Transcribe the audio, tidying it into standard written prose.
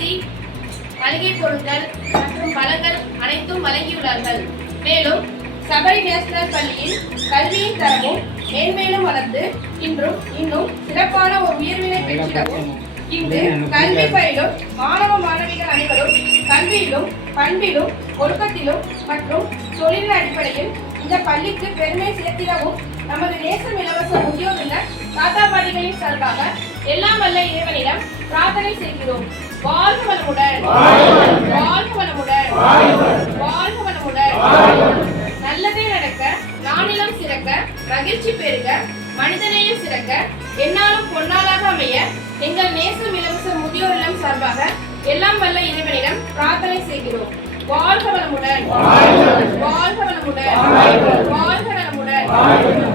அரிசி, மளிகை பொருட்கள் மற்றும் பழங்கள் அனைத்தும் வழங்கியுள்ளார்கள். மேலும் சபரி நேஷனல் பள்ளியில் கல்வியின் தரமும் மேன்மேலும் வளர்ந்து இன்னும் சிறப்பான ஒரு உயர்வினை பெற்றிடவும் இன்று கல்வி பயிலும் மாணவ மாணவிகள் அனைவரும் கல்வியிலும் பண்பிலும் ஒழுக்கத்திலும் மற்றும் தொழில் அடிப்படையில் இந்த பள்ளிக்கு பெருமை சேர்த்திடவும் நமது நேசம் இலவச முதியோர் இல்ல தாத்தா பாட்டிகளின் சார்பாக எல்லாம் வல்ல இறைவனிடம் பிரார்த்தனை செய்கிறோம். வாழ்க வளமுடன், வாழ்க வளமுடன், வாழ்க வளமுடன். நல்லதே நடக்க, நானிலம் சிறக்க, மகிழ்ச்சி பெருக, மனிதனையும் சிறக்க, என்னாலும் பொன்னாளாக அமைய எங்கள் நேசம் இலவச முதியோர் இல்லம் சார்பாக எல்லாம் வல்ல இறைவனிடம் பிரார்த்தனை செய்கிறோம். வாழ்க வளமுடன், வாழ்க வளமுடன், வாழ்க வளமுடன்.